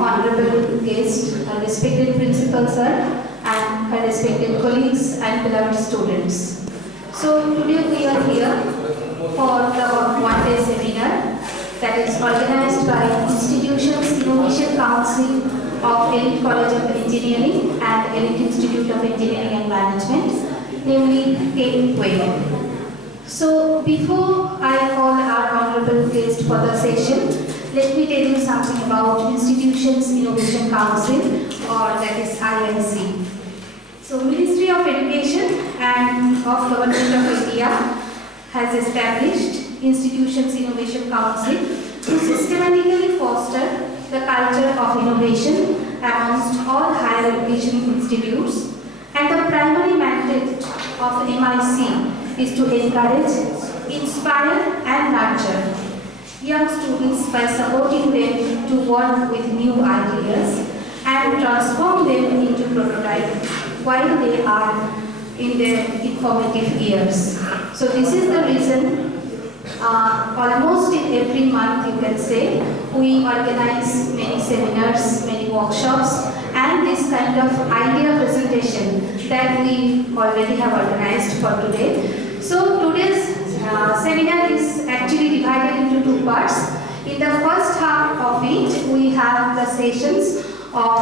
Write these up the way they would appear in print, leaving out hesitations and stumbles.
honorable guest, our respected principal sir, and our respected colleagues and beloved students. So today we are here for the one-day seminar that is organized by Institutions Innovation Council of Elitte College of Engineering and Elitte Institute of Engineering and Management, namely Tech-Quake. So before I call our honorable guest for the session, let me tell you something about Institutions Innovation Council, or that is IIC. So Ministry of Education and of Government of India has established Institutions Innovation Council to systematically foster the culture of innovation amongst all higher education institutes, and the primary mandate of MIC is to encourage, inspire and nurture young students by supporting them to work with new ideas and transform them into prototypes while they are in their informative years. So this is the reason almost in every month, you can say, we organize many seminars, many workshops, and this kind of idea presentation that we already have organized for today. So today's seminar is actually divided into two parts. In the first half of it, we have the sessions of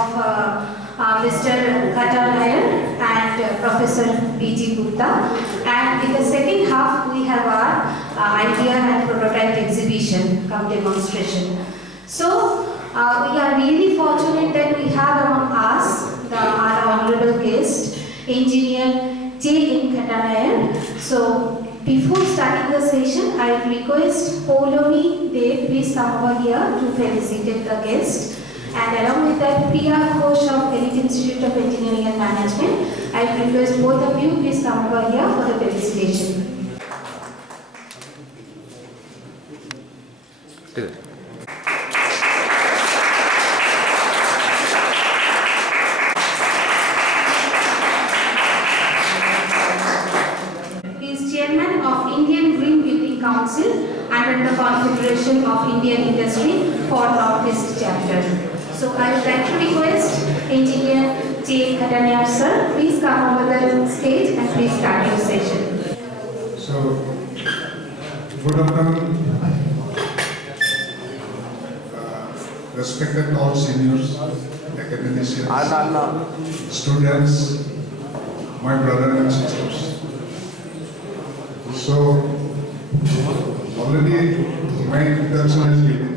Mr. Nair and Professor P.G. Gupta, and in the second half we have our idea and prototype exhibition cum demonstration. So we are really fortunate that we have among us our honorable guest, Engineer J. Nair. So before starting the session, I request Paulomi Dev, please come over here to felicitate the guest. And along with that, Priya Ghosh of Elitte Institute of Engineering and Management, I request both of you, please come over here for the felicitation. He is Chairman of Indian Green Building Council under the Confederation of Indian Industry for Northeast Chapter. So I would like to request Engineer J. Nair sir, please come over the stage and please start your session. So, good afternoon, respected all seniors, academicians, students, my brother and sisters. So, already my introduction is given.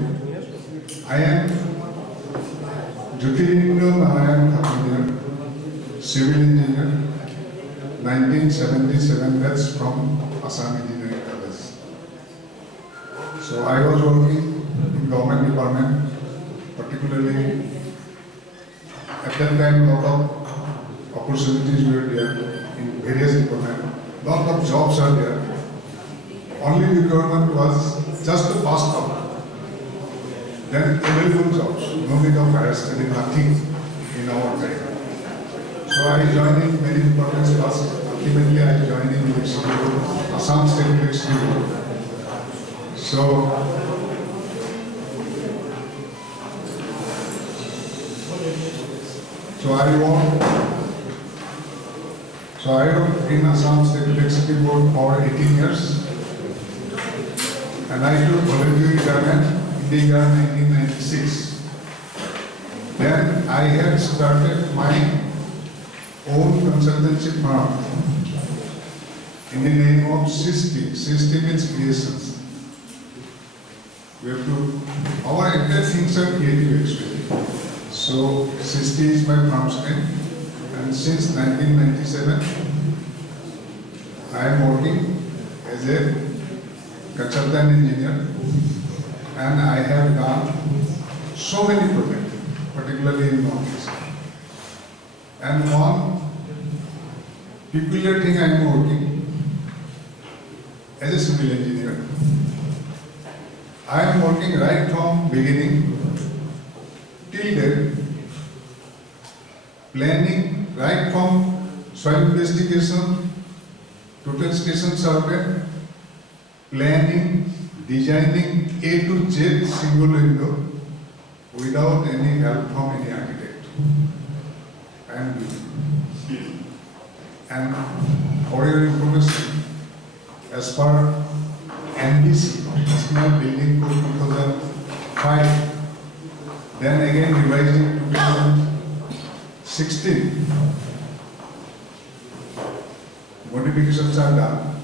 I am Jyotirindra Narayan Thakur, civil engineer, 1977, that's from Assam Engineering College. So I was working in government department, particularly at that time a lot of opportunities were there in various departments. Lot of jobs are there. Only requirement was just to pass out. Then available jobs, no need of higher study, nothing in our time. So I joined in many departments first. Ultimately I joined in Assam State Electricity Board. So I worked in Assam State Electricity Board for 18 years. And I took voluntary retirement in the year 1996. Then I had started my own consultancy firm in the name of 60. 60 means creations. We have to, our entire things are creative actually. So 60 is my firm's name, and since 1997 I am working as a consultant engineer, and I have done so many projects, particularly in Northeast. And one peculiar thing I am working as a civil engineer. I am working right from beginning till then, planning right from soil investigation, total station survey, planning, designing A to Z single window with without any help from any architect. And for your information, as per NBC, National Building Code 2005, then again revised in 2016, modifications are done.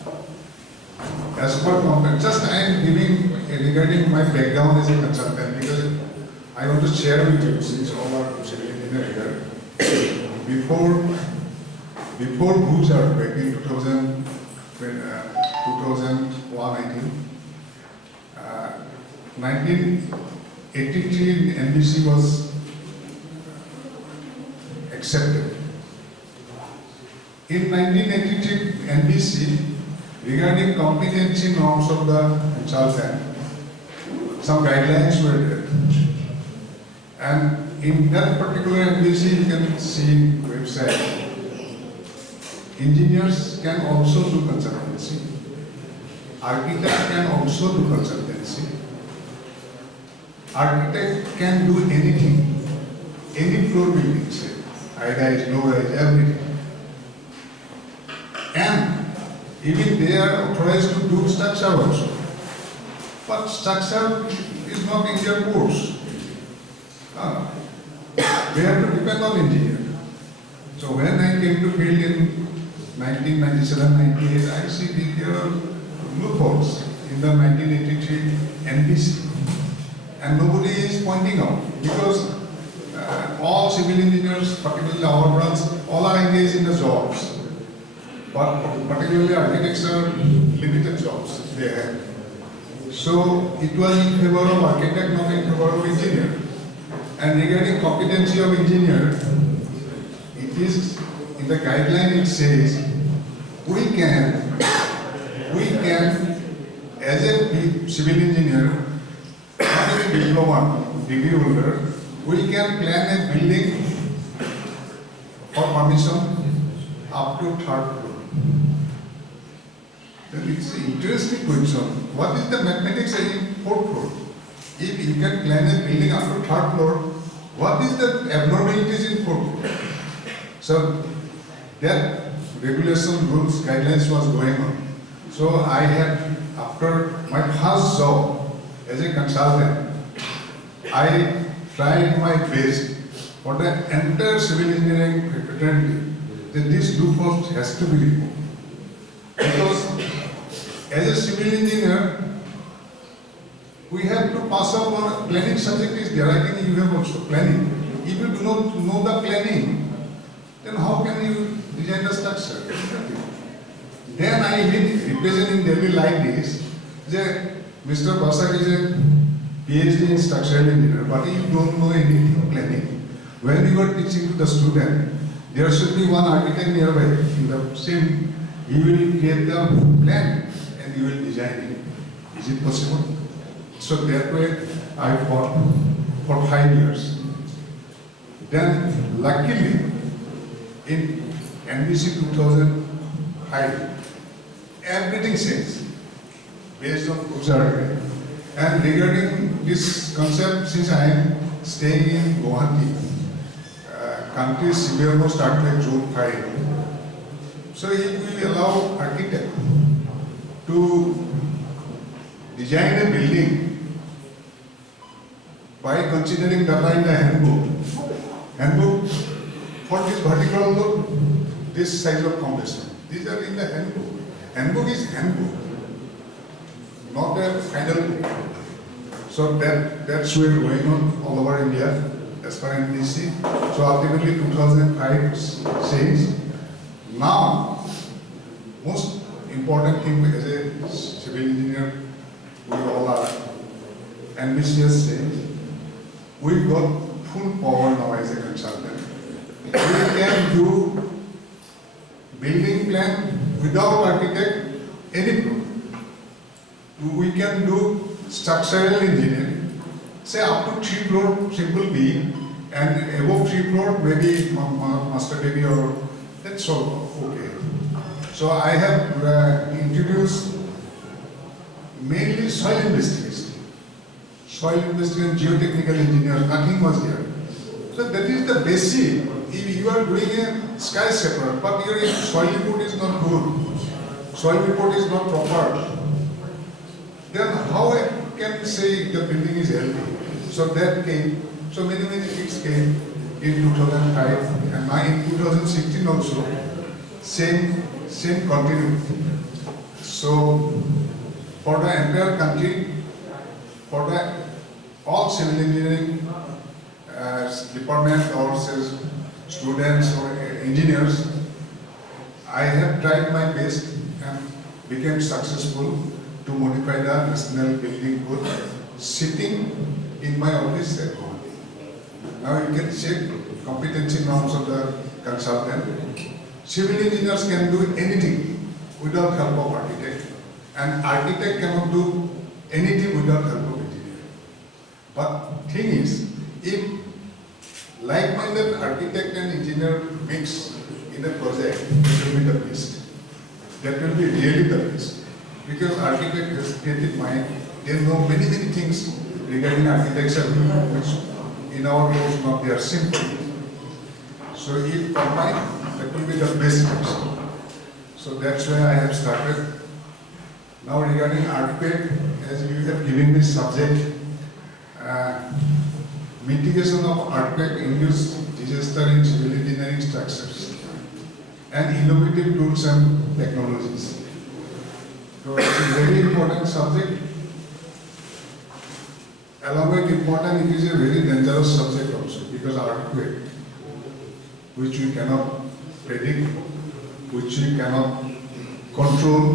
As per content, just I am giving regarding my background as a consultant because I want to share with you since all are civil engineer here. Before Bhuj earthquake in 2001, I think, 1983 NBC was accepted. In 1983 NBC, regarding competency norms of the consultant, some guidelines were there. And in that particular NBC, you can see website. Engineers can also do consultancy. Architect can also do consultancy. Architect can do anything, any floor building, say, high-rise, low-rise, everything. And even they are authorized to do structure also. But structure is not in their course. They have to depend on engineer. So when I came to field in 1997-98, I see there are loopholes in the 1983 NBC. And nobody is pointing out because all civil engineers, particularly our branch, all are engaged in the jobs. But particularly architects are limited jobs they have. So it was in favor of architect, not in favor of engineer. And regarding competency of engineer, it is in the guideline it says we can as a civil engineer, not a diploma, degree holder, we can plan a building for permission up to 3rd floor. Then it's an interesting question. What is the mathematics in 4th floor? If you can plan a building up to 3rd floor, what is the abnormalities in 4th floor? So that regulation, rules, guidelines was going on. So I had, after my first job as a consultant, I tried my best for the entire civil engineering fraternity that this loophole has to be removed. Because as a civil engineer, we have to pass up on planning subject is there. I think you have also planning. If you do not know the planning, then how can you design the structure? Then I been representing Delhi like this, that Mr. Basak is a PhD in structural engineer, but you don't know anything planning. When you are teaching to the student, there should be one architect nearby in the same. He will create the plan and you will design it. Is it possible? So that way I fought for 5 years. Then luckily in NBC 2005, everything says based on Gujarat. And regarding this concept, since I am staying in Guwahati, country's severe most start like June 5. So if we allow architect to design a building by considering data in the handbook for this vertical load, this size of compression, these are in the handbook. Handbook is handbook, not a final book. So that's where going on all over India as per NBC. So ultimately 2005 says, now most important thing as a civil engineer, we all are, NBC says, we got full power now as a consultant. We can do building plan without architect, any problem. We can do structural engineering, say up to 3 floor simple beam, and above 3 floor maybe master degree or that's all okay. So I have introduced mainly soil investigation. soil investigation, geotechnical engineers, nothing was there. So that is the basic. If you are doing a skyscraper, but your soil report is not good, soil report is not proper, then how I can say the building is healthy? So that came, so many things came in 2005 and now in 2016 also, same continued. So for the entire country, for the all civil engineering department or students or engineers, I have tried my best and became successful to modify the National Building Code sitting in my office at home. Now you can check competency norms of the consultant. Civil engineers can do anything without help of architect, and architect cannot do anything without help of engineer. But thing is, if like-minded architect and engineer mix in a project, it will be the best. That will be really the best. Because architect has creative mind, they know many things regarding architecture which in our course not they are simple. So if combined, that will be the best mix. So that's why I have started. Now regarding earthquake, as you have given me subject, mitigation of earthquake-induced disaster in civil engineering structures and innovative tools and technologies. So it's a very important subject. Along with important, it is a very dangerous subject also because earthquake, which we cannot predict, which we cannot control,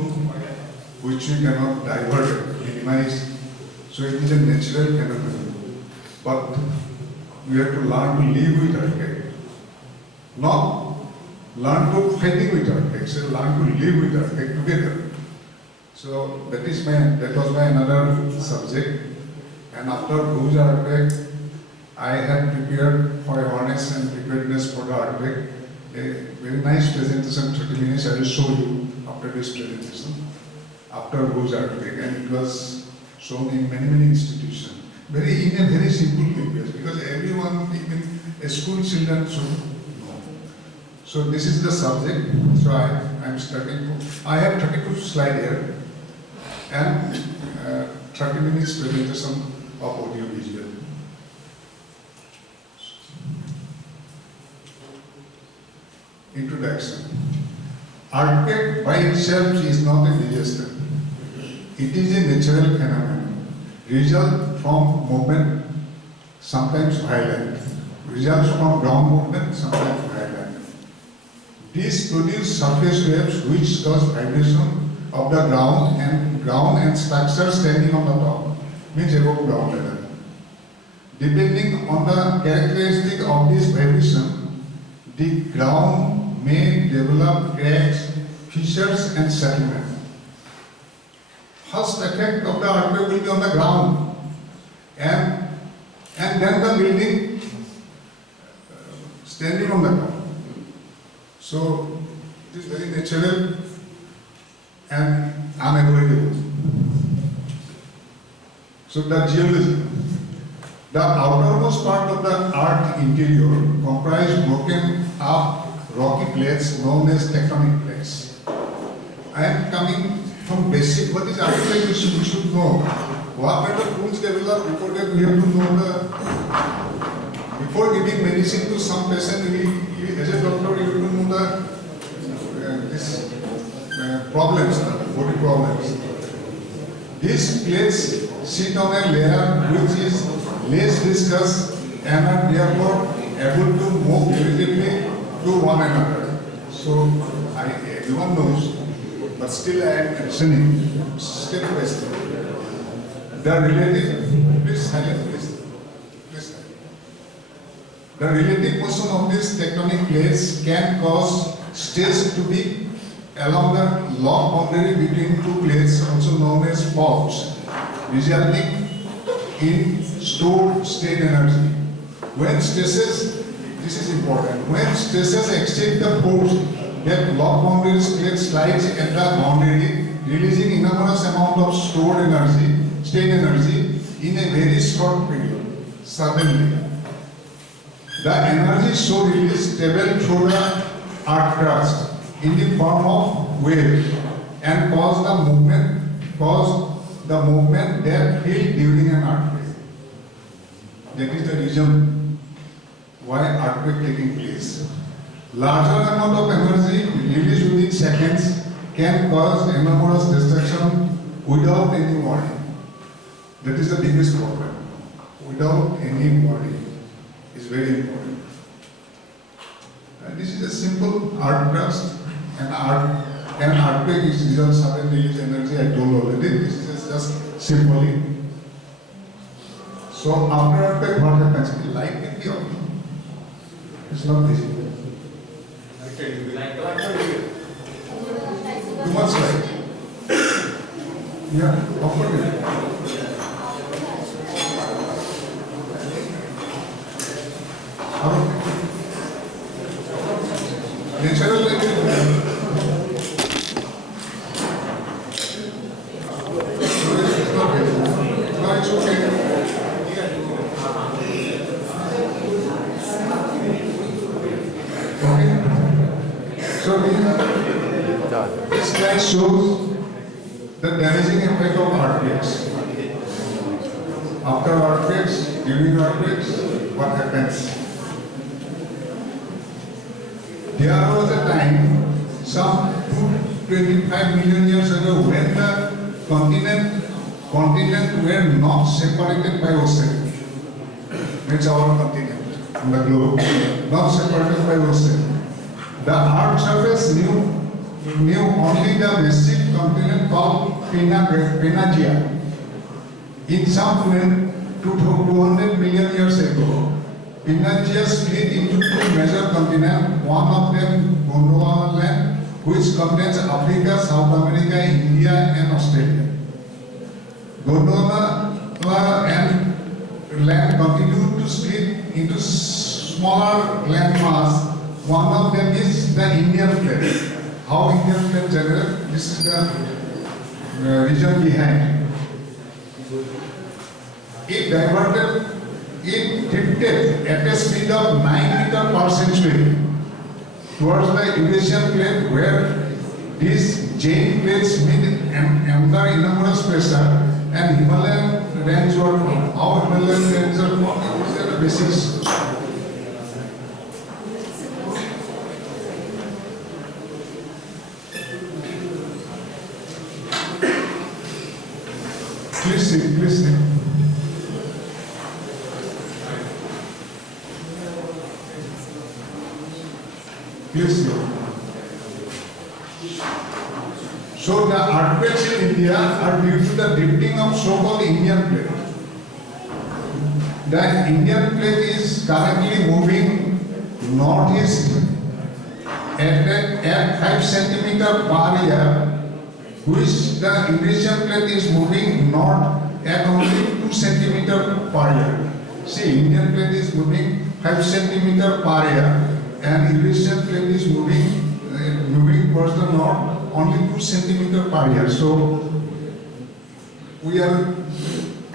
which we cannot divert, minimize. So it is a natural phenomenon. But we have to learn to live with earthquake. Not learn to fighting with earthquake, so learn to live with earthquake together. So that was my another subject. And after Bhuj earthquake, I had prepared for awareness and preparedness for the earthquake a very nice presentation, 30 minutes. I will show you after this presentation. After Bhuj earthquake, and it was shown in many institutions. In a very simple language, because everyone, even school children should know. So this is the subject. So I am starting. I have 32 slides here and 30 minutes presentation of audio visual. Introduction. Earthquake by itself is not a disaster. It is a natural phenomenon. Result from movement, sometimes violent. Results from ground movement, sometimes violent. These produce surface waves which cause vibration of the ground and structure standing on the top, means above ground level. Depending on the characteristic of this vibration, the ground may develop cracks, fissures and settlement. First effect of the earthquake will be on the ground, and then the building standing on the ground. So it is very natural and unavoidable. So the geology. The outermost part of the earth interior comprises broken up rocky plates known as tectonic plates. I am coming from basic, what is earthquake we should know. What kind of tools developed before that we have to know before giving medicine to some patient, as a doctor you have to know problems, body problems. These plates sit on a layer which is less viscous and are therefore able to move relatively to one another. So everyone knows, but still I am mentioning step by step. The relative, please silent, please. The relative motion of these tectonic plates can cause stress to be along the lock boundary between two plates, also known as faults, resulting in stored state energy. When stresses, this is important, when stresses exceed the force that lock boundaries plate slides at the boundary, releasing enormous amount of stored energy, state energy, in a very short period, suddenly. The energy so released traveled through the earth crust in the form of wave and caused the movement that fell during an earthquake. That is the reason why earthquake taking place. Larger amount of energy released within seconds can cause enormous destruction without any warning. That is the biggest problem. Without any warning is very important. And this is a simple earth crust, and an earthquake is result sudden release energy. I told already. This is just symbolic. So after earthquake, what happens? The light will be off. It's not visible. Too much light. Yeah, offer it. Natural light is no, it's okay. So this slide shows the damaging effect of earthquakes. After earthquakes, during earthquakes, what happens? There was a time, some 225 million years ago, when the continent were not separated by ocean. It's our continent, on the globe, not separated by ocean. The Earth's surface knew only the basic continent called Pangaea. In some 200 million years ago, Pangaea split into two major continents, one of them Gondwana land, which contains Africa, South America, India and Australia. Gondwana and land continued to split into smaller land mass. One of them is the Indian plate. How Indian plate generated? This is the region behind. It drifted at a speed of 9 meters per century towards the Eurasian plate, where these giant plates meet under enormous pressure, and Himalayan range were formed. How Himalayan range are formed? These are the basics. Please see. Please see. So the earthquakes in India are due to the drifting of so-called Indian plate. The Indian plate is currently moving northeast at 5 centimeters per year, which the Eurasian plate is moving north at only 2 centimeters per year. See, Indian plate is moving 5 centimeters per year, and Eurasian plate is moving towards the north only 2 centimeters per year. So we are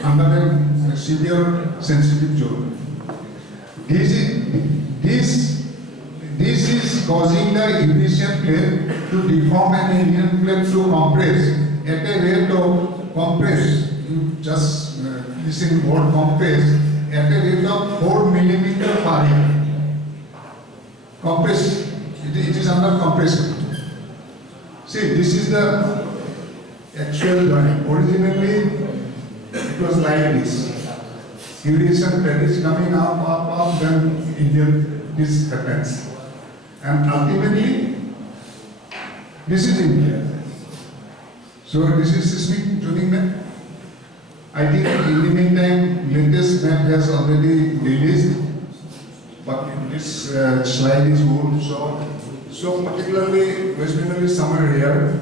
under a severe sensitive zone. This is causing the Eurasian plate to deform and Indian plate to compress at a rate of compress. You just listen to word compress at a rate of 4 millimeters per year. Compress. It is under compression. See, this is the actual journey. Originally, it was like this. Eurasian plate is coming up, then Indian, this happens. And ultimately, this is India. So this is seismic zoning map. I think in the meantime, latest map has already released, but this slide is old. So particularly West Bengal is somewhere here.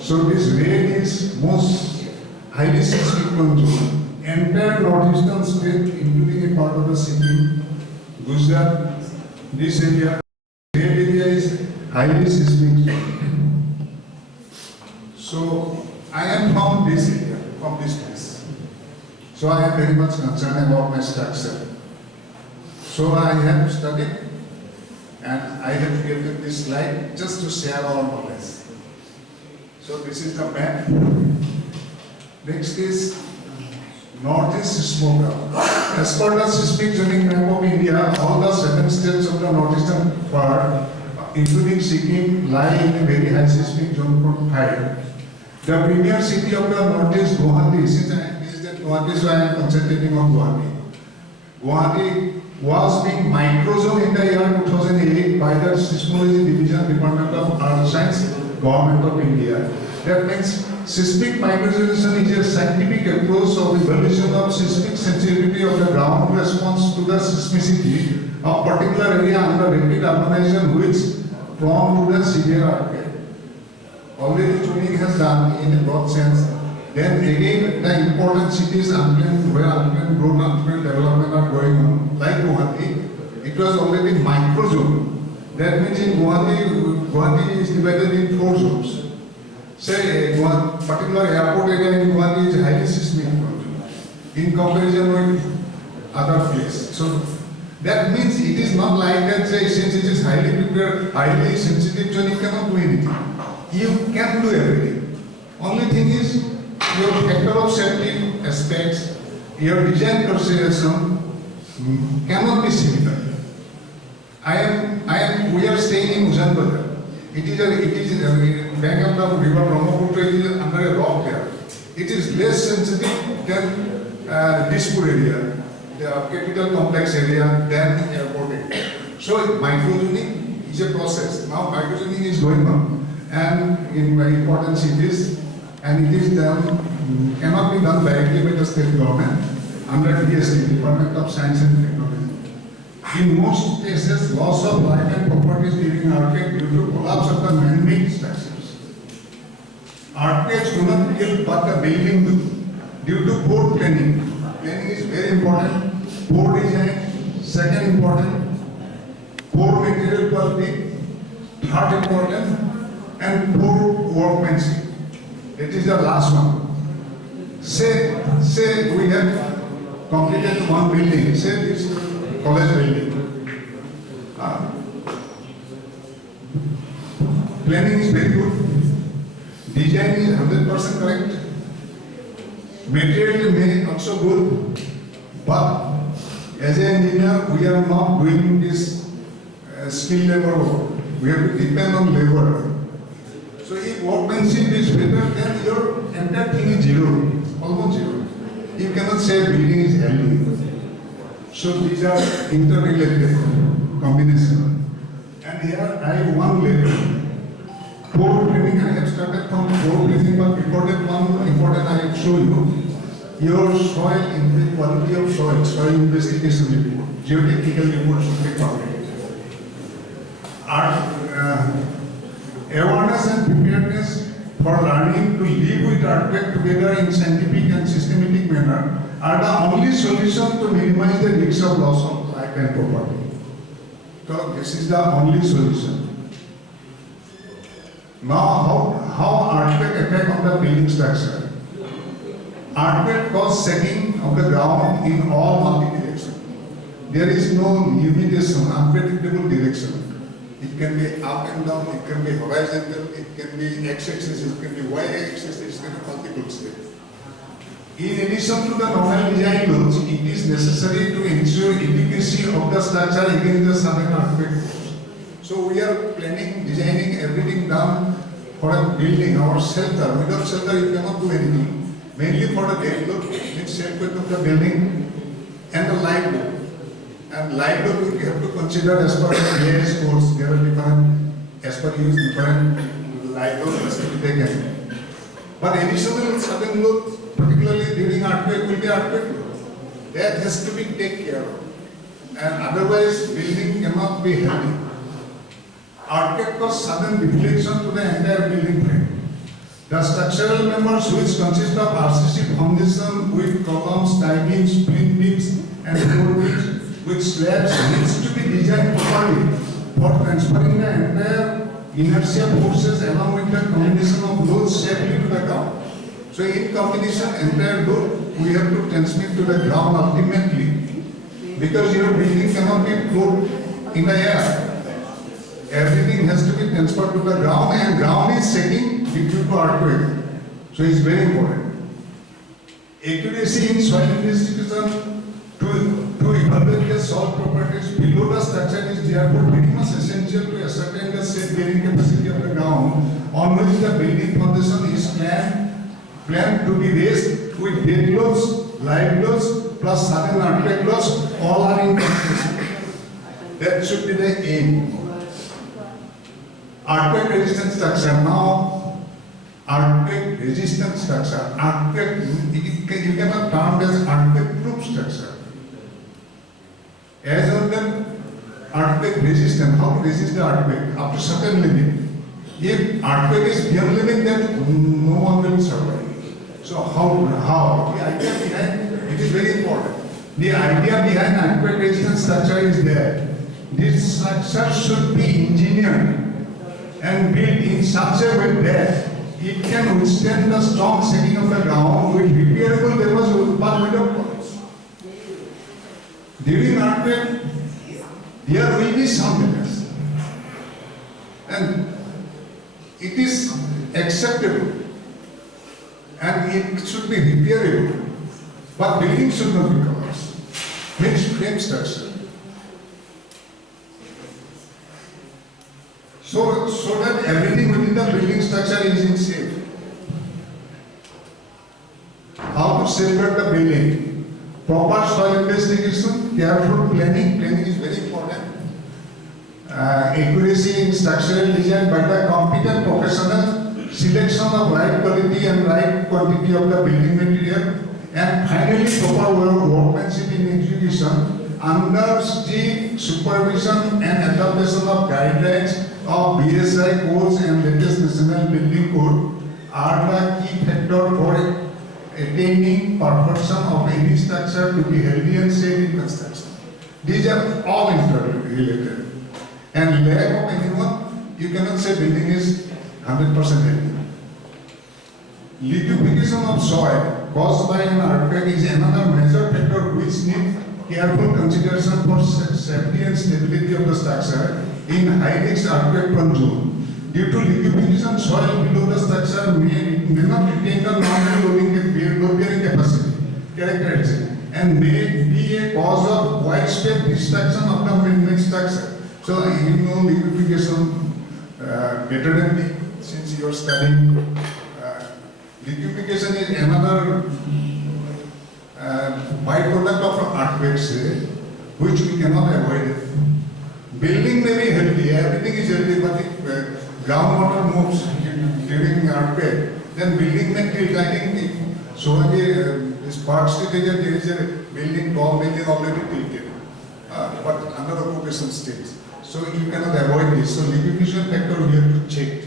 So this red is most highly seismic prone zone. Entire northeastern state, including a part of the city, Gujarat, this area. Red area is highly seismic. So I am from this area, from this place. So I am very much concerned about my structure. So I have studied and I have created this slide just to share our knowledge. So this is the map. Next is Northeast Seismograph. As per the seismic zoning map of India, all the 7 states of the northeastern part, including Sikkim, lie in a very high seismic zone called 5. The premier city of the northeast, Guwahati, since I am based at Guwahati, so I am concentrating on Guwahati. Guwahati was being microzone in the year 2008 by the Seismology Division, Department of Earth Science, Government of India. That means seismic microzonation is a scientific approach of evaluation of seismic sensitivity of the ground response to the seismicity of particular area under rapid urbanization which prone to the severe earthquake. Already tuning has done in a broad sense. Then again, the important cities unplanned, where unplanned growth, unplanned development are going on. Like Guwahati, it was already microzone. That means in Guwahati is divided in 4 zones. Say one particular airport area in Guwahati is highly seismic in comparison with other places. So that means it is not like that, say, since it is highly prepared, highly sensitive zone, you cannot do anything. You can do everything. Only thing is your factor of safety aspects, your design consideration cannot be similar. We are staying in Ujjain. It is bank of the river Brahmaputra. It is under a rock there. It is less sensitive than Dispur area, the capital complex area, than airport area. So microzoning is a process. Now microzoning is going on, and in very important cities, and it is done, cannot be done directly by the state government under DST, Department of Science and Technology. In most cases, loss of life and properties during earthquake due to collapse of the man-made structures. Earthquakes do not kill but the building do, due to poor planning. Planning is very important. Poor design, second important. Poor material quality, third important, and poor workmanship. It is the last one. Say we have completed one building, say this college building. Planning is very good. Design is 100% correct. Material may also good, but as an engineer, we are not doing this skill labor work. We have to depend on labor. So if workmanship is better, then your entire thing is zero, almost zero. You cannot say building is healthy. So these are interrelated combination. And here I have one level. Poor planning, I have started from poor planning, but before that one important I will show you. Your soil, in the quality of soil investigation report, geotechnical report should be perfect. Awareness and preparedness for learning to live with earthquake together in scientific and systematic manner are the only solution to minimize the risk of loss of life and property. So this is the only solution. Now, how earthquake affect on the building structure? Earthquake cause shaking of the ground in all multi-direction. There is no limitation, unpredictable direction. It can be up and down, it can be horizontal, it can be x-axis, it can be y-axis, it can be multiple steps. In addition to the normal design rules, it is necessary to ensure efficacy of the structure against the sudden earthquake force. So we are planning, designing everything done for a building, our shelter. Without shelter, you cannot do anything. Mainly for the dead load, means shelter of the building, and the light load. And light load we have to consider as per the various codes. There are different, as per use, different light load has to be taken. But additional sudden load, particularly during earthquake, will be earthquake load. That has to be taken care of. And otherwise, building cannot be healthy. Earthquake causes sudden deflection to the entire building frame. The structural members, which consist of RCC foundation with columns, tie beams, splint beams, and floor beams, with slabs, needs to be designed properly for transferring the entire inertia forces along with the combination of loads safely to the ground. So in combination, entire load we have to transmit to the ground ultimately, because your building cannot be float in the air. Everything has to be transferred to the ground, and ground is shaking due to earthquake. So it's very important. Accuracy in soil investigation to evaluate the soil properties below the structure is therefore very much essential to ascertain the safe bearing capacity of the ground on which the building foundation is planned to be raised with dead loads, live loads, plus sudden earthquake loads, all are in consideration. That should be the aim. Earthquake resistant structure. Now, earthquake resistant structure. Earthquake, you cannot term as earthquake proof structure. As on the earthquake resistant, how to resist the earthquake? Up to certain limit. If earthquake is beyond limit, then no one will survive. So how? The idea behind it is very important. The idea behind earthquake resistant structure is there. This structure should be engineered and built in such a way that it can withstand the strong shaking of the ground with repairable damages but without problems. During earthquake, there will be some damage, and it is acceptable and it should be repairable, but building should not be collapsed. Means frame structure. So that everything within the building structure is in safe. How to safeguard the building? Proper soil investigation, careful planning. Planning is very important. Accuracy in structural design by the competent professional, selection of right quality and right quantity of the building material, and finally proper workmanship in execution under strict supervision and adaptation of guidelines of BSI codes and latest national building code are the key factor for attaining perfection of any structure to be healthy and safe in construction. These are all interrelated. And lack of anyone, you cannot say building is 100% healthy. Liquefaction of soil caused by an earthquake is another major factor which needs careful consideration for safety and stability of the structure in high-risk earthquake-prone zone. Due to liquefaction, soil below the structure may not retain the load-bearing capacity characteristic and may be a cause of widespread destruction of the man-made structure. So you know liquefaction better than me since you are studying. Liquefaction is another byproduct of earthquakes which we cannot avoid. Building may be healthy, everything is healthy, but if groundwater moves during earthquake, then building may tilt. I think this Park Street area, there is a building, tall building already tilted, but under occupation stage. So you cannot avoid this. So liquefaction factor we have to check.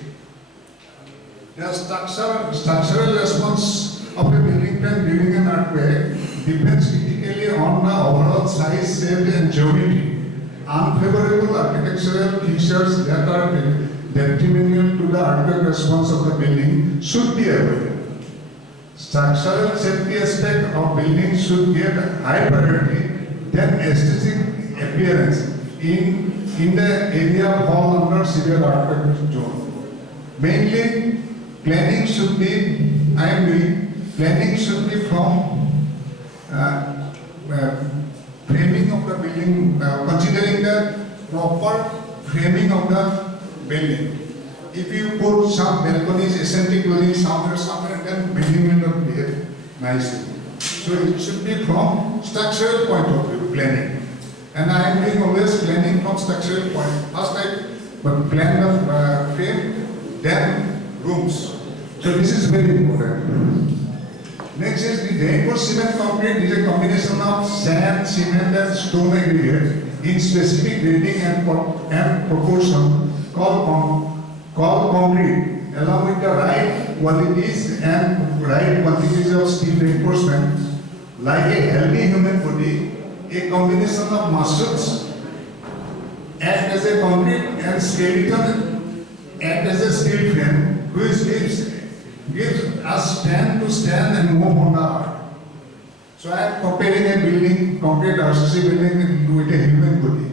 The structural response of a building plan during an earthquake depends critically on the overall size, shape, and geometry. Unfavorable architectural features that are detrimental to the earthquake response of the building should be avoided. Structural safety aspect of buildings should get high priority, then aesthetic appearance in the area fall under severe earthquake zone. Mainly, planning should be, planning should be from framing of the building, considering the proper framing of the building. If you put some balconies, eccentric dwellings somewhere, then building will not behave nicely. So it should be from structural point of view, planning. And I am doing always planning from structural point. First I plan the frame, then rooms. So this is very important. Next is the reinforced cement concrete is a combination of sand, cement and stone aggregate in specific grading and proportion called concrete, along with the right qualities and right quantities of steel reinforcement. Like a healthy human body, a combination of muscles act as a concrete and skeleton act as a steel frame, which gives us strength to stand and move on the earth. So I am comparing a building, concrete RCC building with a human body.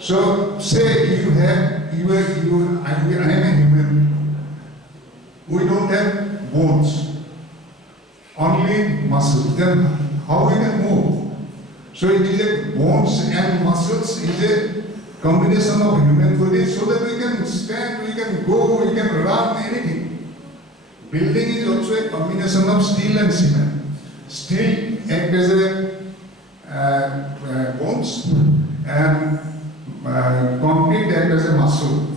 So say you have, I am a human, we don't have bones, only muscles, then how we can move? So it is a bones and muscles is a combination of human body so that we can stand, we can go, we can run, anything. Building is also a combination of steel and cement. Steel acts as a bones and concrete acts as a muscle.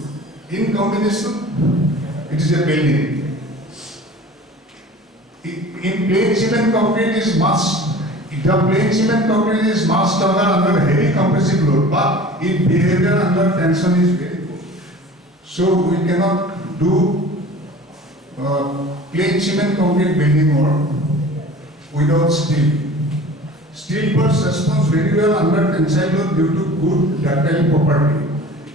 In combination, it is a building. In plain cement concrete is much. The plain cement concrete is much stronger under heavy compressive load, but its behavior under tension is very good. So we cannot do plain cement concrete building work without steel. Steel bursts responds very well under tensile load due to good ductile property.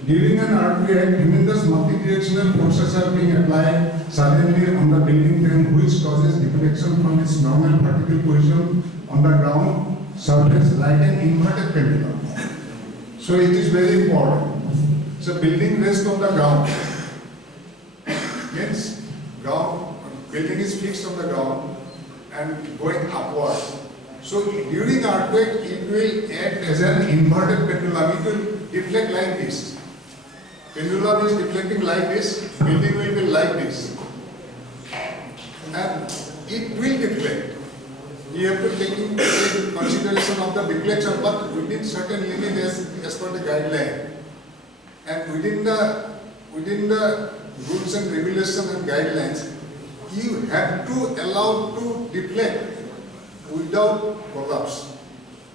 During an earthquake, tremendous multidirectional forces are being applied suddenly on the building frame, which causes deflection from its normal vertical position on the ground surface like an inverted pendulum. So it is very important. So building rests on the ground. Means building is fixed on the ground and going upward. So during earthquake, it will act as an inverted pendulum. It will deflect like this. Pendulum is deflecting like this, building will be like this. And it will deflect. You have to take into consideration of the deflection, but within certain limit as per the guideline. And within the rules and regulations and guidelines, you have to allow to deflect without collapse.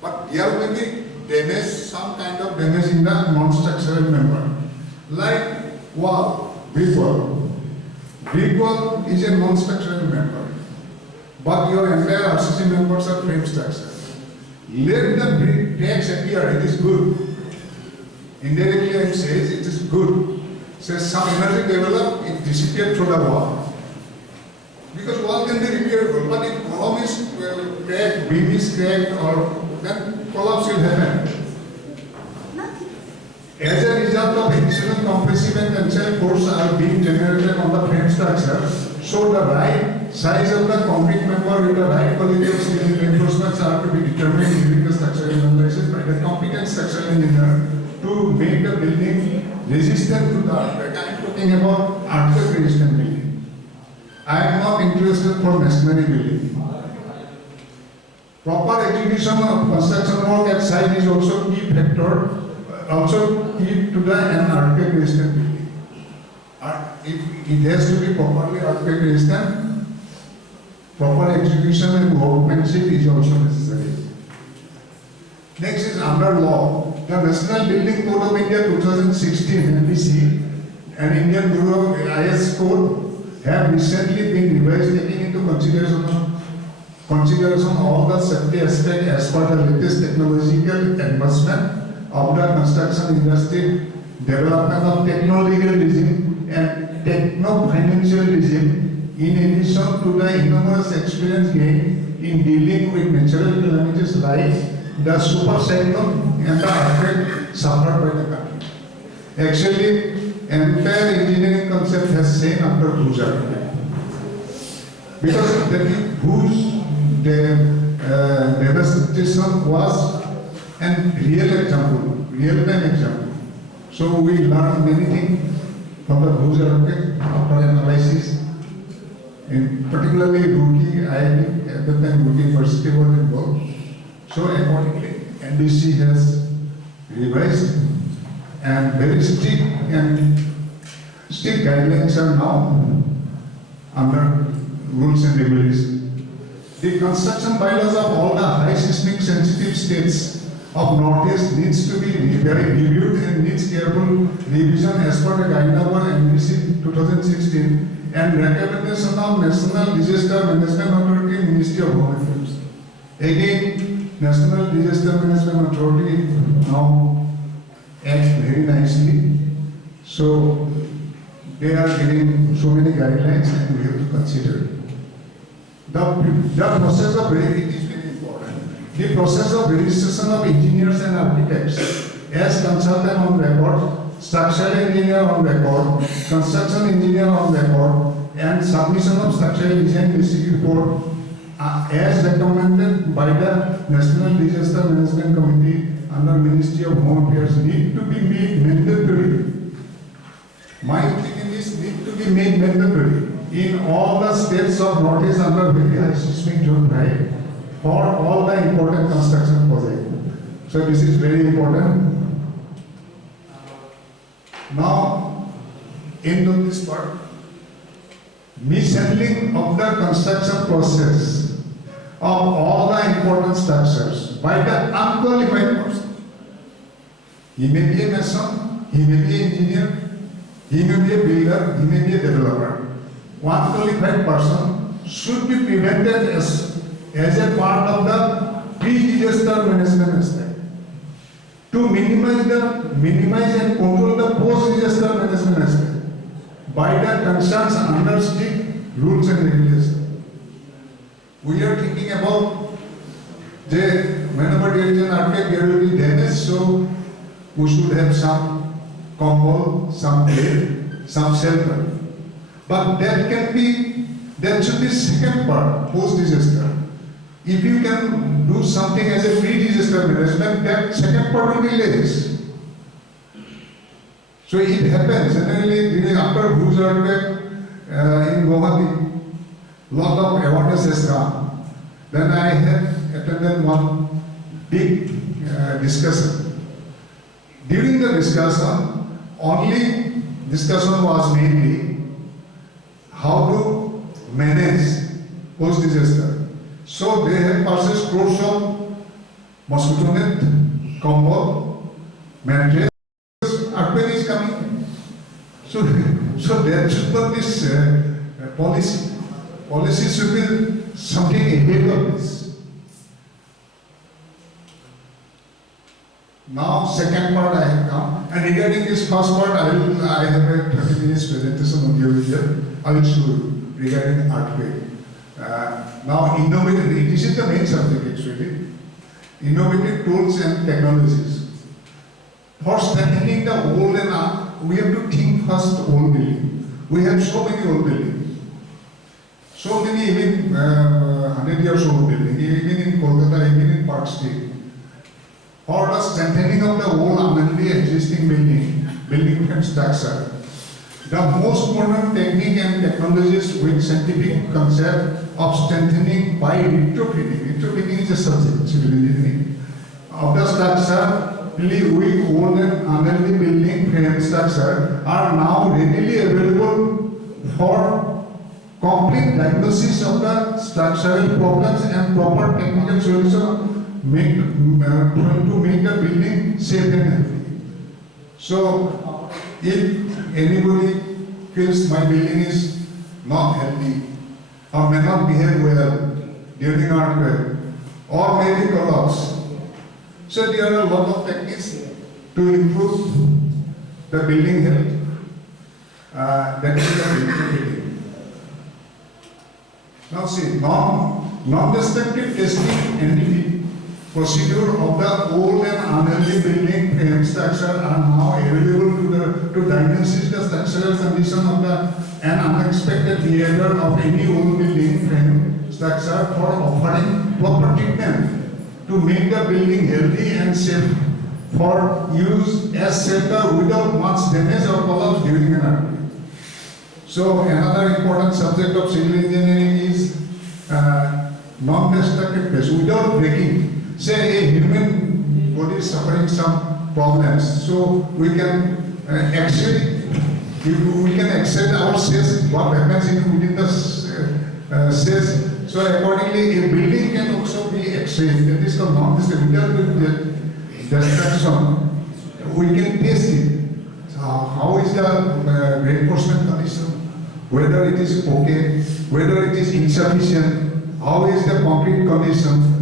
But there may be damage, some kind of damage in the non-structural member. Like wall, brick wall. Brick wall is a non-structural member, but your entire RCC members are frame structure. Let the brick cracks appear, it is good. Indirectly I say it is good. Says some energy develop, it disappears through the wall. Because wall can be repairable, but if column is cracked, beam is cracked, or then collapse will happen. As a result of additional compressive and tensile force are being generated on the frame structure, so the right size of the concrete member with the right quality of steel reinforcements are to be determined during the structural analysis by the competent structural engineer to make the building resistant to the earthquake. I am talking about earthquake resistant building. I am not interested for masonry building. Proper execution of construction work at site is also key factor. Also key to the earthquake resistant building. It has to be properly earthquake resistant. Proper execution and workmanship is also necessary. Next is under law. The National Building Code of India 2016 NBC and Indian Bureau of IIC Code have recently been revised, taking into consideration all the safety aspects as per the latest technological advancement of the construction industry, development of techno-legal regime and techno-financial regime, in addition to the enormous experience gained in dealing with natural calamities like the super cyclone and the earthquake suffered by the country. Actually, entire engineering concept has same after Bhuj earthquake. Because the Bhuj devastation was and real-time example. So we learned many things from the Bhuj earthquake after analysis. And particularly Roorkee, IIT, at the time Roorkee University was involved. So accordingly, NBC has revised and very strict guidelines are now under rules and regulations. The construction bylaws of all the high seismic sensitive states of Northeast needs to be reviewed and needs careful revision as per the guide number NBC 2016 and recommendation of National Disaster Management Authority, Ministry of Home Affairs. Again, National Disaster Management Authority now acts very nicely. So they are giving so many guidelines and we have to consider. The process of it is very the process of registration of engineers and architects as consultant on record, structural engineer on record, construction engineer on record, and submission of structural design basic report as recommended by the National Disaster Management Committee under Ministry of Home Affairs need to be made mandatory. My opinion is need to be made mandatory in all the states of Northeast under very high seismic zone 5 for all the important construction projects. So this is very important. Now, end of this part. Mishandling of the construction process of all the important structures by the unqualified person. He may be a mason, he may be an engineer, he may be a builder, he may be a developer. One qualified person should be prevented as a part of the pre-disaster management aspect to minimize and control the post-disaster management aspect by the concerns under strict rules and regulations. We are thinking about whenever there is an earthquake, there will be damage, so we should have some comfort, some plate, some shelter. But that should be second part, post-disaster. If you can do something as a pre-disaster management, that second part will be less. So it happens generally after Bhuj earthquake in Guwahati, lot of awareness has come. Then I had attended one big discussion. During the discussion, only discussion was mainly how to manage post-disaster. So they have purchased crores of mosquito net, combo, mattress. Earthquake is coming. So there should not this policy. Policy should be something ahead of this. Now, second part I have come, and regarding this first part, I have a 30 minutes presentation on the here. I will show you regarding earthquake. Now, this is the main subject actually. Innovative tools and technologies. For strengthening the old and we have to think first old building. We have so many old buildings. So many even 100 years old building, even in Kolkata, even in Park Street. For the strengthening of the old unhealthy existing building frame structure, the most modern technique and technologies with scientific concept of strengthening by retrofitting. Retrofitting is a subject, civil engineering, of the structure with old and unhealthy building frame structure are now readily available for complete diagnosis of the structural problems and proper technical solution to make the building safe and healthy. So, if anybody feels my building is not healthy or may not behave well during earthquake or maybe collapse, so there are a lot of techniques to improve the building health. That is the building. Now see, non-destructive testing and the procedure of the old and unhealthy building frame structure are now available to diagnose the structural condition of an unexpected behavior of any old building frame structure for offering proper treatment to make the building healthy and safe for use as shelter without much damage or collapse during an earthquake. So another important subject of civil engineering is non-destructive test without breaking. Say a human body is suffering some problems, so we can actually we can accept our cells what happens within the cells. So accordingly, a building can also be exchanged. That is called non-destructive destruction. We can test it. How is the reinforcement condition? Whether it is okay, whether it is insufficient, how is the concrete condition?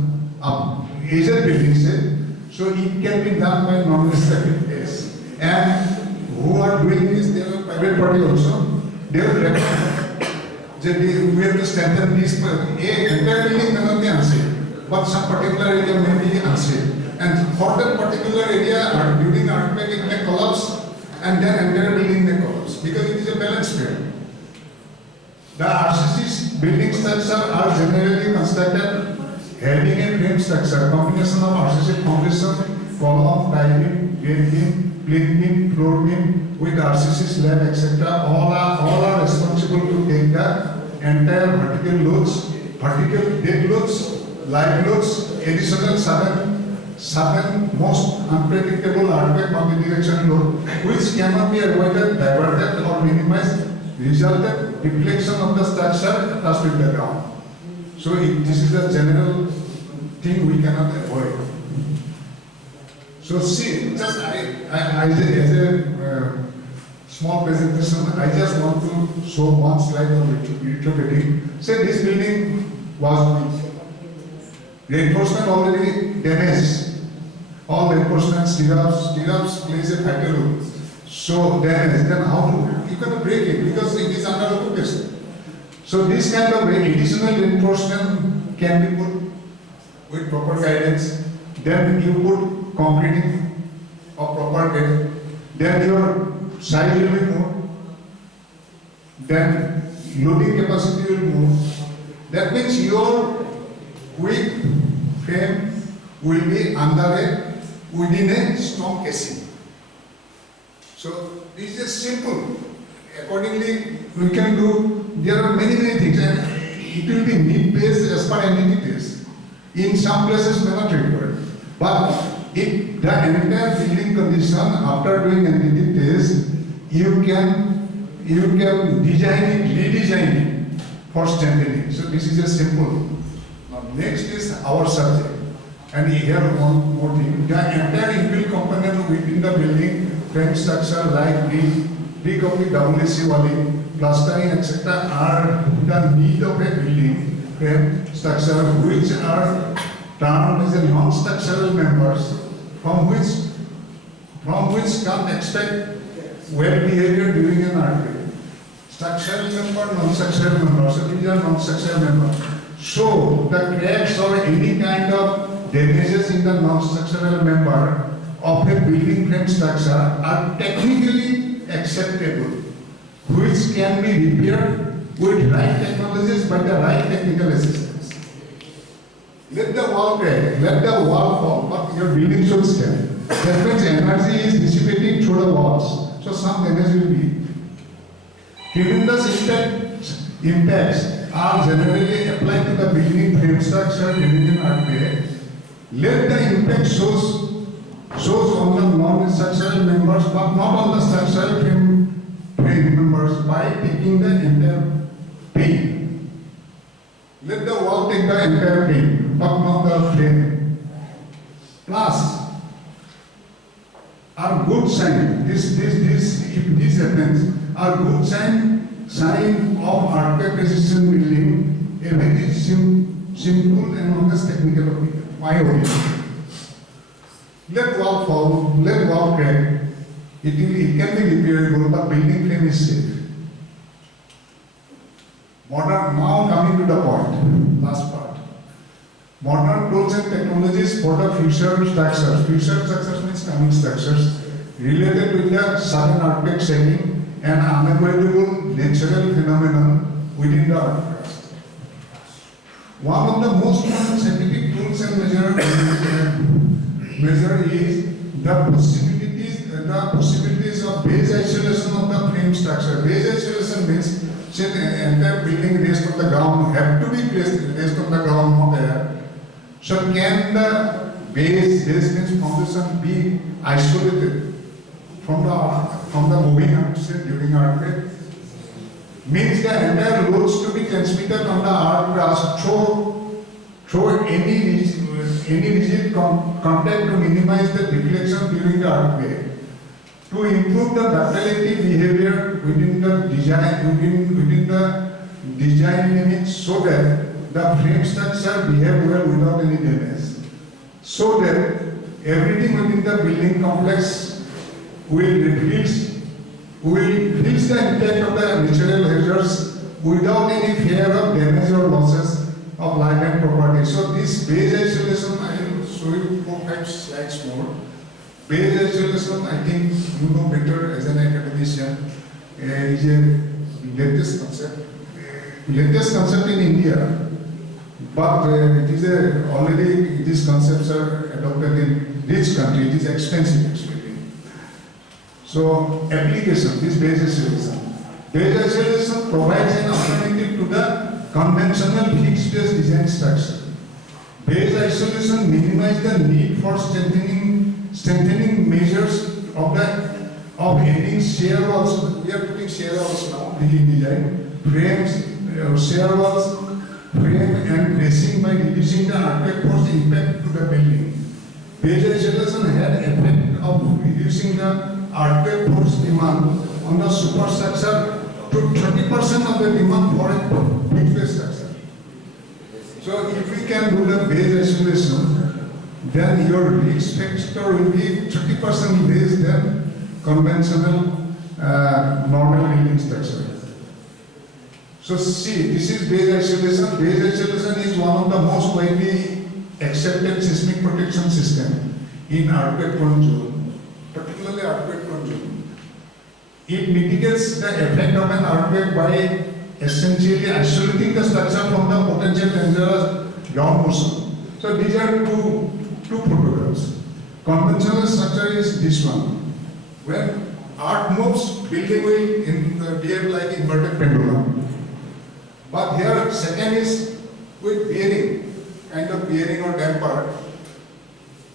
Is a building set. So it can be done by non-destructive tests. And who are doing this, they are a private party also. They will recommend that we have to strengthen this. A entire building cannot be unsafe. but some particular area may be unsafe. And for that particular area, during earthquake, it may collapse, and then entire building may collapse because it is a balance failure. The RCC building structure are generally constructed having a frame structure, combination of RCC foundation, column, tie beam, gate beam, plate beam, floor beam, with RCC slab, etc. All are responsible to take the entire vertical loads, vertical deck loads, live loads, additional seven most unpredictable earthquake multi-direction load, which cannot be avoided, diverted, or minimized, resulted deflection of the structure touched with the ground. So this is the general thing we cannot avoid. So see, just as a small presentation, I just want to show one slide of retrofitting. Say this building was weak. Reinforcement already damaged. All reinforcement stirrups plays a vital role. So damaged, then how to, you cannot break it because it is under occupation. So this kind of additional reinforcement can be put with proper guidance. Then you put concreting of proper depth. Then your size will be more. Then loading capacity will move. That means your quick frame will be within a strong casing. So this is simple. Accordingly, we can do, there are many things, and it will be need-based as per entity test. In some places may not require. But if the entire building condition after doing entity test, you can design it, redesign it for strengthening. So this is a simple. Now next is our subject. And here one more thing. The entire inbuilt component within the building, frame structure like brick of the WC walling, plastering, etc. are the need of a building frame structure, which are termed as a non-structural members from which can't expect well behavior during an earthquake. Structural member, non-structural member. So these are non-structural members. So the cracks or any kind of damages in the non-structural member of a building frame structure are technically acceptable, which can be repaired with right technologies by the right technical assistance. Let the wall crack, let the wall fall, but your building should stand. That means energy is dissipating through the walls, so some damage will be. Tremendous impacts are generally applied to the building frame structure during an earthquake. Let the impact shows on the non-structural members, but not on the structural frame members by taking the entire pain. Let the wall take the entire pain, but not the frame. Plus, are good sign. If this happens, are good sign of earthquake resistant building, a very simple and honest technical opinion. My opinion. Let wall fall, let wall crack. It can be repairable, but building frame is safe. Now coming to the point, last part. Modern tools and technologies for the future structures. Future structures means coming structures related with the sudden earthquake shaking and unavoidable natural phenomenon within the earth crust. One of the most common scientific tools and measure is the possibilities of base isolation of the frame structure. Base isolation means since the entire building rests on the ground, have to be placed rest on the ground, not air. So can the base means foundation be isolated from the moving earth during earthquake? Means the entire loads to be transmitted on the earth crust through any rigid contact to minimize the deflection during the earthquake. To improve the ductility behavior within the design limits so that the frame structure behave well without any damage. So that everything within the building complex will feels the impact of the natural hazards without any fear of damage or losses of life and property. So this base isolation, I will show you 4-5 slides more. Base isolation, I think you know better as an academician, is a latest concept. Latest concept in India, but it is already these concepts are adopted in rich country. It is expensive actually. So application, this base isolation. Base isolation provides an alternative to the conventional fixed base design structure. Base isolation minimizes the need for strengthening measures of adding shear walls. We are putting shear walls now, building design, frames, shear walls, frame and bracing by reducing the earthquake force impact to the building. Base isolation had effect of reducing the earthquake force demand on the superstructure to 30% of the demand for a fixed base structure. So if we can do the base isolation, then your risk factor will be 30% less than conventional normal building structure. So see, this is base isolation. Base isolation is one of the most widely accepted seismic protection system in earthquake-prone zone, particularly earthquake-prone zone. It mitigates the effect of an earthquake by essentially isolating the structure from the potential dangerous ground motion. So these are two photographs. Conventional structure is this one. When earth moves, building will behave like inverted pendulum. But here, second is with bearing, kind of bearing or damper.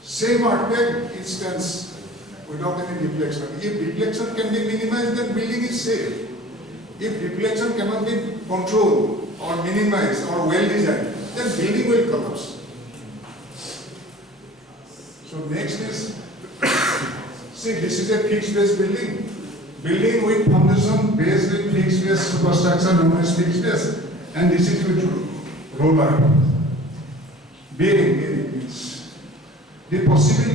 Same earthquake instance without any deflection. If deflection can be minimized, then building is safe. If deflection cannot be controlled or minimized or well designed, then building will collapse. So next is, see, this is a fixed base building. Building with foundation based with fixed base superstructure known as fixed base, and this is with roller. Bearing means the possible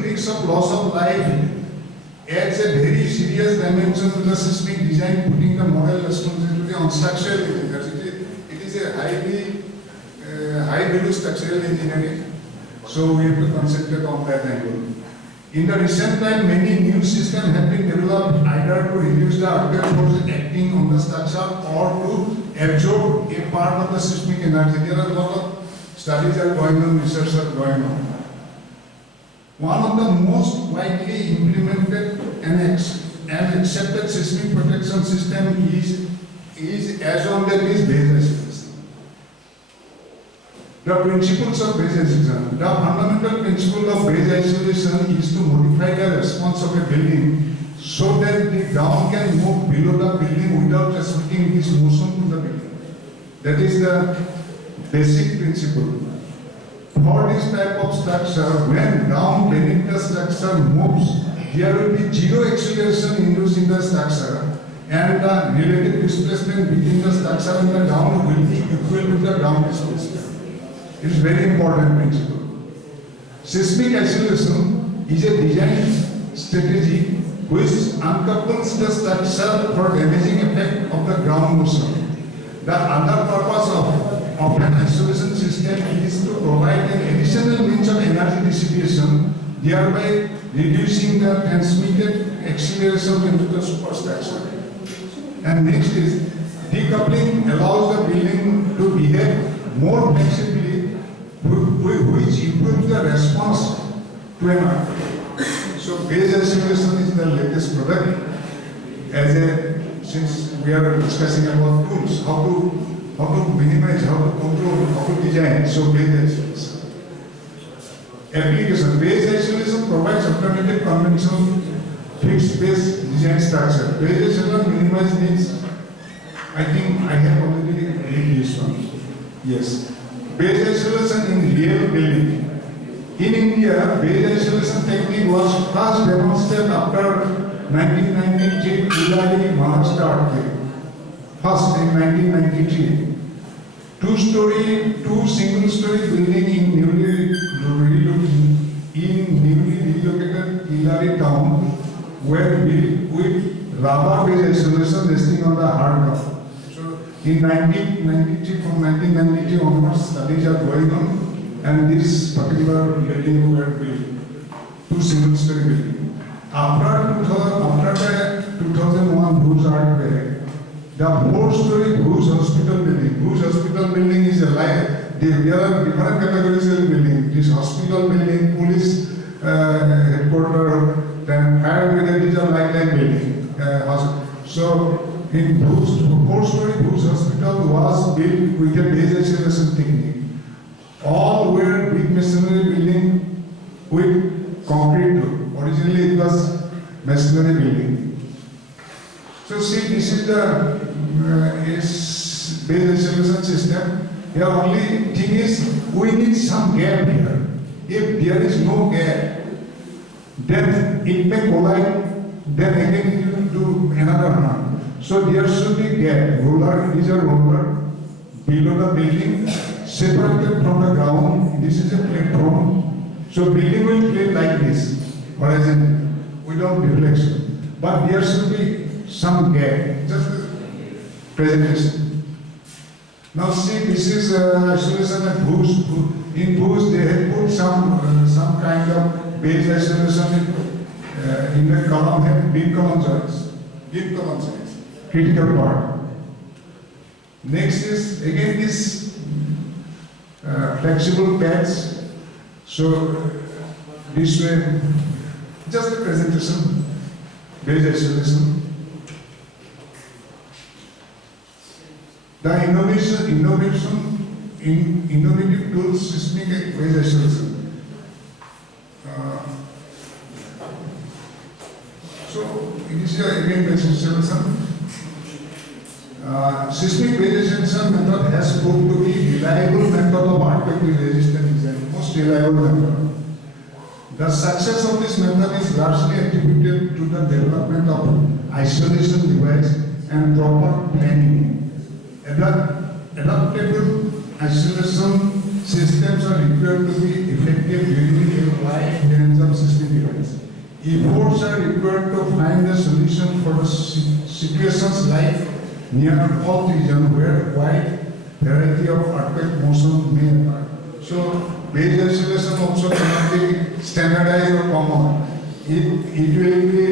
risk of loss of life adds a very serious dimension to the seismic design, putting the moral responsibility on structural engineers. It is a high value structural engineering, so we have to concentrate on that angle. In the recent time, many new systems have been developed either to reduce the earthquake force acting on the structure or to absorb a part of the seismic energy. There are a lot of studies are going on, research are going on. One of the most widely implemented and accepted seismic protection system is as on that is base isolation. The principles of base isolation. The fundamental principle of base isolation is to modify the response of a building so that the ground can move below the building without transmitting this motion to the building. That is the basic principle. For this type of structure, when ground beneath the structure moves, there will be zero acceleration induced in the structure, and the relative displacement between the structure and the ground will be equal to the ground displacement. It is very important principle. Seismic isolation is a design strategy which uncouples the structure for damaging effect of the ground motion. The other purpose of an isolation system is to provide an additional means of energy dissipation, thereby reducing the transmitted acceleration into the superstructure. And next is decoupling allows the building to behave more flexibly, which improves the response to an earthquake. So base isolation is the latest product. Since we are discussing about tools, how to minimize, how to control, how to design. So base isolation. Application. Base isolation provides alternative conventional fixed base design structure. Base isolation minimizes needs. I think I have already read this one. Yes. Base isolation in real building. In India, base isolation technique was first demonstrated after 1993 Ilari Maharashtra earthquake. First in 1993. Two single-story building in newly relocated Ilari town were built with rubber-based isolation resting on the hard ground. So In 1993, from 1992 onwards, studies are going on, and this particular building were built, 2 single-story building. After the 2001 Bhuj earthquake, the 4-story Bhuj Hospital building. Bhuj Hospital building is a life. There are different categories of building. This hospital building, police headquarters, then fire brigade is a like building. So in Bhuj, 4-story Bhuj Hospital was built with a base acceleration technique. All were big masonry building with concrete roof. Originally it was masonry building. So see, this is the base acceleration system. Here only thing is we need some gap here. If there is no gap, then it may collide, then again you will do another harm. So there should be gap. Roller is a roller below the building, separated from the ground. This is a platform. So building will play like this, horizontally, without deflection. But there should be some gap. Just presentation. Now see, this is isolation at Bhuj. In Bhuj, they have put some kind of base isolation in the column head, beam column joints. Beam column joints, critical part. Next is again this flexible pads. So this way, just the presentation, base isolation. The innovative tools, seismic base isolation. So it is again base isolation. Seismic base isolation method has proved to be reliable method of earthquake resistant design, most reliable method. The success of this method is largely attributed to the development of isolation device and proper planning. Adaptable isolation systems are required to be effective during a wide range of system events. Efforts are required to find a solution for the situations like near fault region where wide variety of earthquake motion may occur. So base isolation also cannot be standardized or common. It will be,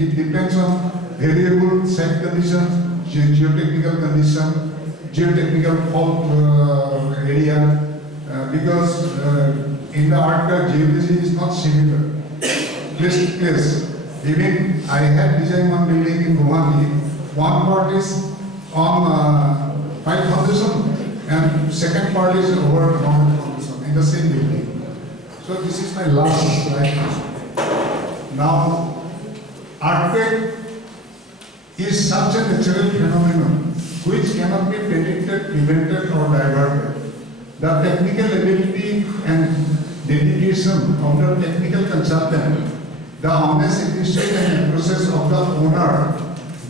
it depends on variable site conditions, geotechnical condition, geotechnical fault area, because in the earthquake geology is not similar. Place to place. Even I have designed one building in Rohani. One part is on 5 foundation and second part is over ground foundation in the same building. So this is my last slide. Now, earthquake is such a natural phenomenon which cannot be predicted, prevented or diverted. The technical ability and dedication of the technical consultant, the honest attitude and process of the owner,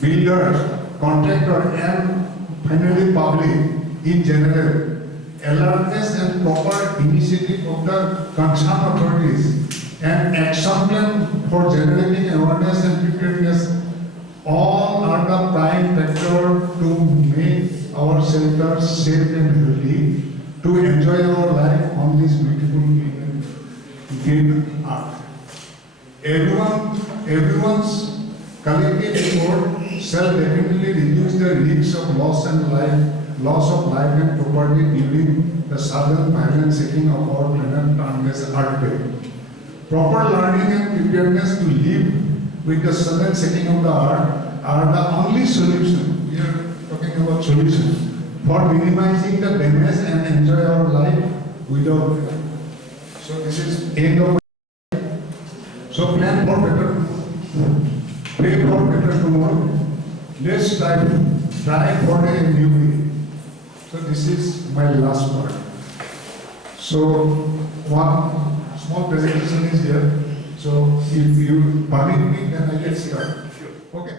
builder, contractor and finally public in general, alertness and proper initiative of the concerned authorities and action plan for generating awareness and preparedness all are the prime factor to make our shelters safe and healthy, to enjoy our life on this beautiful green earth. Everyone's collective effort shall definitely reduce the risks of loss of life and property during the sudden violent shaking of our planet known as earthquake. Proper learning and preparedness to live with the sudden setting of the earth are the only solution. We are talking about solutions for minimizing the damage and enjoy our life without. So this is end of. So plan for better, pray for better tomorrow. Let's try for a new way. So this is my last part. So one small presentation is here. So if you permit me, then I can start. Okay.